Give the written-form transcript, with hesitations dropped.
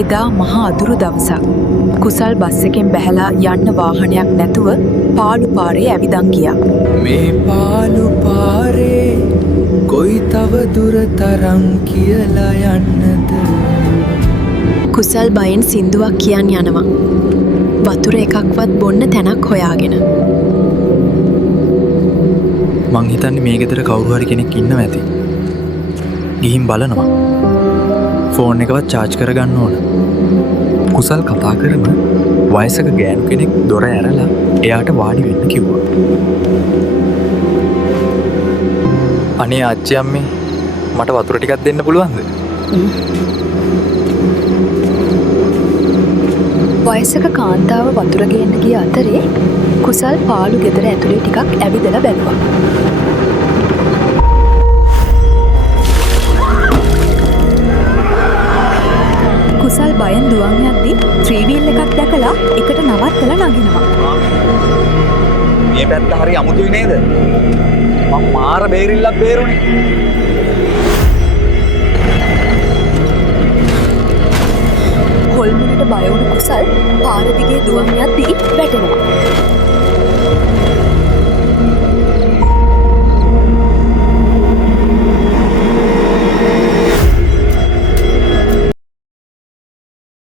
එදා මහා අදුරු දවසක්. කුසල් බස් එකෙන් බැහැලා යන්න වාහනයක් නැතුව පාළු පාරේ ඇවිදන් ගියා. මේ පාළු පාරේ කොයි තව දුර තරම් කියලා යන්නද? කුසල් බයෙන් සින්දුවක් කියන් යනවා. වතුර එකක්වත් බොන්න තැනක් හොයාගෙන. මං හිතන්නේ මේ ගෙදර කවුරු හරි කෙනෙක් ඉන්නවා ඇති. ගිහින් බලනවා. ෆෝන් එකවත් චාර්ජ් කරගන්න ඕන. කුසල් කතා කරම වයසක ගෑනු කෙනෙක් දොර ඇරලා එයාට වාඩි වෙන්න කිව්වා. අනේ ආච්චි අම්මේ මට වතුර ටිකක් දෙන්න පුළුවන්ද? වයසක කාන්තාව වතුර ගේන්න ගිය අතරේ කුසල් පාළු ගෙදර ඇතුලේ ටිකක් ඇවිදලා බැලුවා. කුසල් බයෙන් දුවන් යද්දි ත්‍රීවීල් එකක් දැකලා එකට නවත්තලා නගිනවා. මේ පැත්ත හරි අමුතුයි නේද? මම මාර බේරිල්ලක් බේරුනේ. හොල්මනට බය වුණු කුසල් පාර දිගේ දුවන් යද්දි වැටෙනවා.